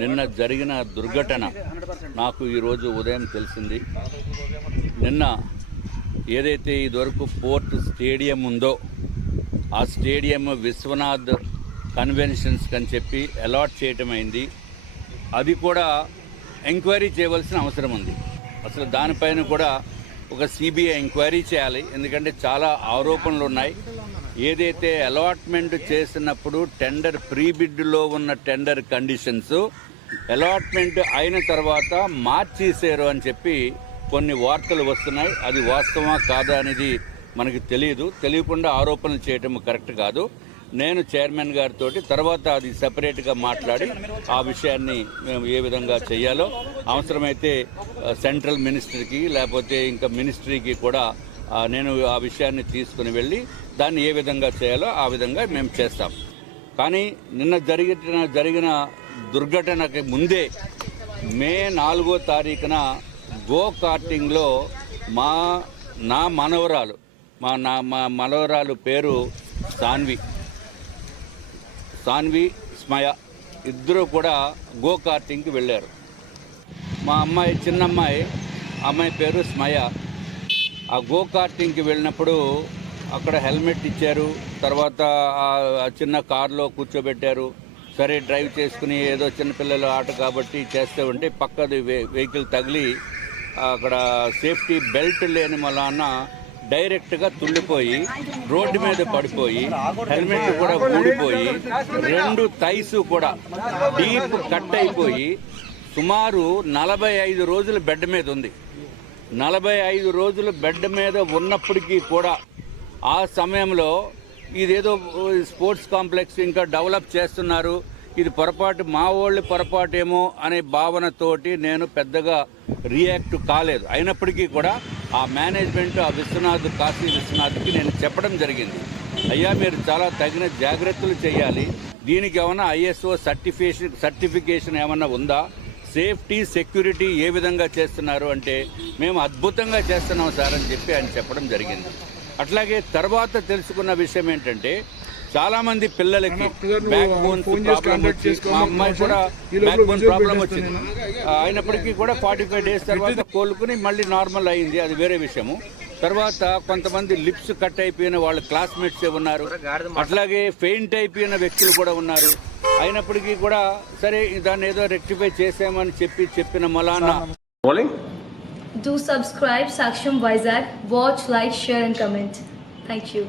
నిన్న జరిగిన దుర్ఘటన నాకు ఈరోజు ఉదయం తెలిసింది. నిన్న ఏదైతే ఇదివరకు పోర్ట్ స్టేడియం ఉందో ఆ స్టేడియం విశ్వనాథ్ కన్వెన్షన్స్ అని చెప్పి అలాట్ చేయటం అయింది. అది కూడా ఎంక్వైరీ చేయవలసిన అవసరం ఉంది. అసలు దానిపైన కూడా ఒక సిబిఐ ఎంక్వైరీ చేయాలి. ఎందుకంటే చాలా ఆరోపణలు ఉన్నాయి. ఏదైతే అలాట్మెంట్ చేసినప్పుడు టెండర్ ప్రీబిడ్లో ఉన్న టెండర్ కండిషన్స్ అలాట్మెంట్ అయిన తర్వాత మార్చేశారు అని చెప్పి కొన్ని వార్తలు వస్తున్నాయి. అది వాస్తవమా కాదా అనేది మనకి తెలియకుండా ఆరోపణలు చేయటం కరెక్ట్ కాదు. నేను చైర్మన్ గారితో తర్వాత అది సెపరేట్గా మాట్లాడి ఆ విషయాన్ని మేము ఏ విధంగా చేయాలో అవసరమైతే సెంట్రల్ మినిస్టర్కి లేకపోతే ఇంకా మినిస్ట్రీకి కూడా నేను ఆ విషయాన్ని తీసుకుని వెళ్ళి దాన్ని ఏ విధంగా చేయాలో ఆ విధంగా మేము చేస్తాం. కానీ నిన్న జరిగిన దుర్ఘటనకి ముందే మే 4వ తారీఖున గో కార్టింగ్లో నా మనవరాలు పేరు సాన్వి స్మయ ఇద్దరు కూడా గో కార్టింగ్కి వెళ్ళారు. మా అమ్మాయి పేరు స్మయ. ఆ గో కార్టింగ్కి వెళ్ళినప్పుడు అక్కడ హెల్మెట్ ఇచ్చారు. తర్వాత ఆ చిన్న కారులో కూర్చోబెట్టారు. సరే డ్రైవ్ చేసుకుని ఏదో చిన్నపిల్లల ఆట కాబట్టి చేస్తూ ఉంటే పక్కది వెహికల్ తగిలి అక్కడ సేఫ్టీ బెల్ట్ లేని వలన డైరెక్ట్గా తుల్లిపోయి రోడ్డు మీద పడిపోయి హెల్మెట్ కూడా ఊడిపోయి 2 థైస్ కూడా డీప్ కట్ అయిపోయి సుమారు 45 రోజులు బెడ్ మీద ఉంది. 45 రోజులు బెడ్ మీద ఉన్నప్పటికీ కూడా ఆ సమయంలో ఇదేదో స్పోర్ట్స్ కాంప్లెక్స్ ఇంకా డెవలప్ చేస్తున్నారు, ఇది మా వాళ్ళ పొరపాటేమో అనే భావనతోటి నేను పెద్దగా రియాక్ట్ కాలేదు. అయినప్పటికీ కూడా ఆ మేనేజ్మెంట్ ఆ కాశీ విశ్వనాథ్కి నేను చెప్పడం జరిగింది. అయ్యా మీరు చాలా తగిన జాగ్రత్తలు చేయాలి, దీనికి ఏమన్నా ISO సర్టిఫికేషన్ ఏమన్నా ఉందా, సేఫ్టీ సెక్యూరిటీ ఏ విధంగా చేస్తున్నారు అంటే మేము అద్భుతంగా చేస్తున్నాం సార్ అని చెప్పి ఆయన చెప్పడం జరిగింది. అట్లాగే తర్వాత తెలుసుకున్న విషయం ఏంటంటే చాలా మంది పిల్లలకి బ్యాక్ బోన్స్ ప్రాబ్లం వచ్చి మా అమ్మాయి కూడా బ్యాక్ బోన్ ప్రాబ్లం వచ్చింది. అయినప్పటికీ కూడా 45 డేస్ తర్వాత కోలుకుని మళ్ళీ నార్మల్ అయింది, అది వేరే విషయము. తర్వాత కొంతమంది లిప్స్ కట్ అయిపోయిన వాళ్ళ క్లాస్మేట్స్ ఉన్నారు, అట్లాగే ఫెయింట్ అయిపోయిన వ్యక్తులు కూడా ఉన్నారు. అయినప్పటికీ కూడా సరే దాన్ని ఏదో రెక్టిఫై చేసామని చెప్పిన Malana. Do subscribe Saksham Vizag. Watch, like, share and comment. Thank you.